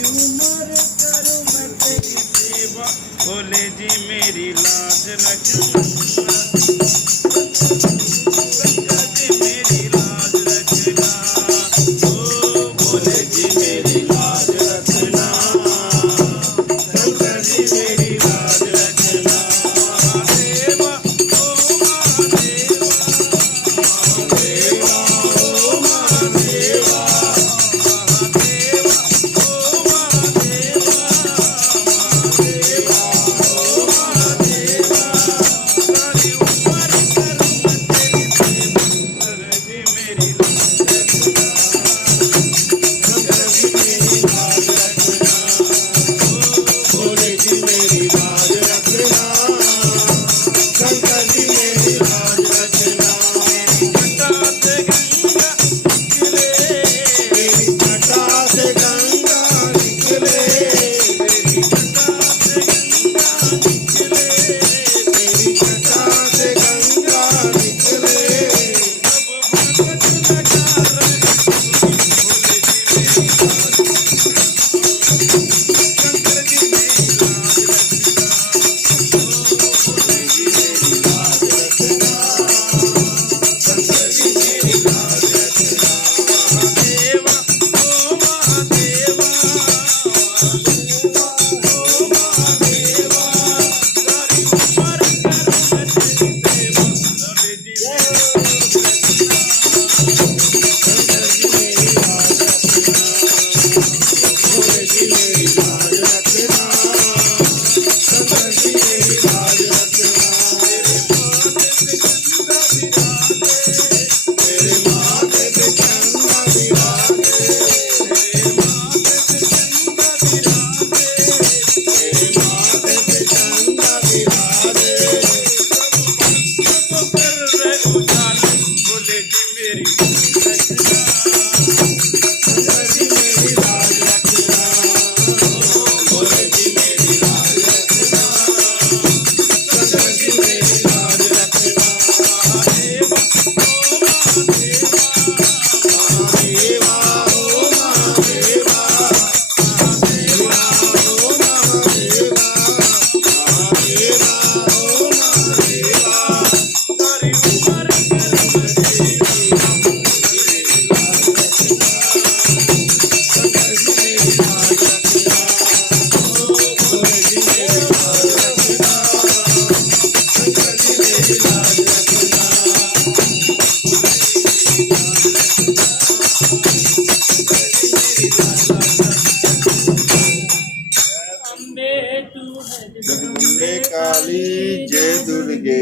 उम्र करूं मैं तेरी सेवा, भोले जी मेरी लाज रखना, शंकर जी मेरी लाज रखना, ओ भोले जी मेरी लाज रखना, शंकर जी मेरी लाज रखना। महादेवा ओ महादेवा, महादेवा ओ महादेवा, जगदम्बे काली जय दुर्गे।